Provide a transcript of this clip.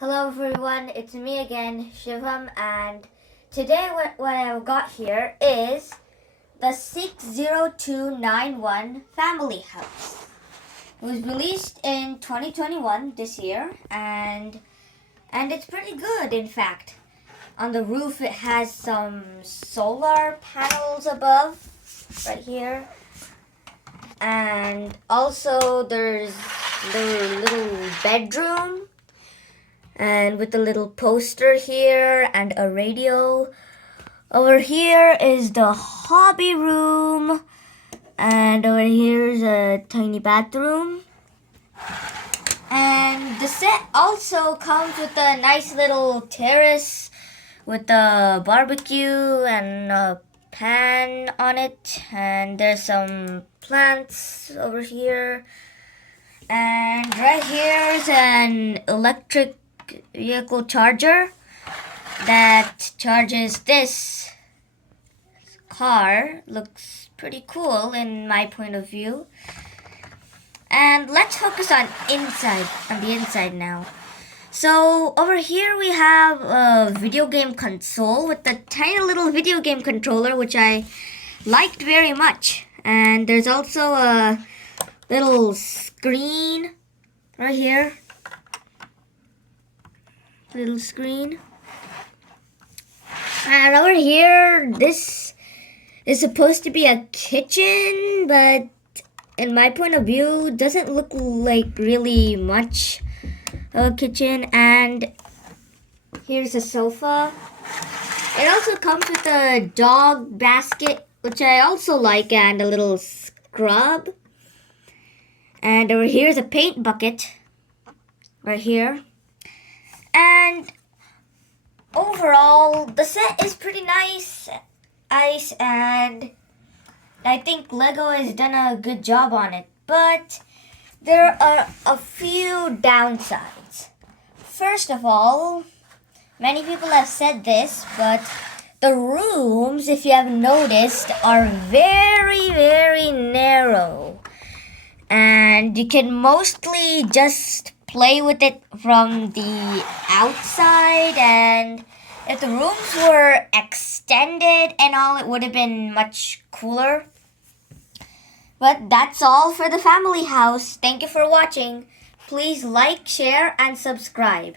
Hello everyone, it's me again, Shivam, and today what I've got here is the 60291 Family House. It was released in 2021 this year, and it's pretty good, in fact. On the roof it has some solar panels above, right here. And also there's the little bedroom, and with a little poster here and a radio. Over here is the hobby room, and over here is a tiny bathroom. And the set also comes with a nice little terrace with a barbecue and a pan on it, and there's some plants over here. And right here is an electric vehicle charger that charges this car. Looks pretty cool in my point of view. And let's focus on the inside now. So over here we have a video game console with a tiny little video game controller, which I liked very much. And there's also a little screen right here. Little screen. And over here, this is supposed to be a kitchen, but in my point of view, doesn't look like really much of a kitchen. And here's a sofa. It also comes with a dog basket, which I also like, and a little scrub. And over here is a paint bucket right here. And overall, the set is pretty nice, and I think Lego has done a good job on it. But there are a few downsides. First of all, many people have said this, but the rooms, if you have noticed, are very, very narrow. And you can mostly just play with it from the outside, and if the rooms were extended and all, it would have been much cooler. But that's all for the family house. Thank you for watching. Please like, share, and subscribe.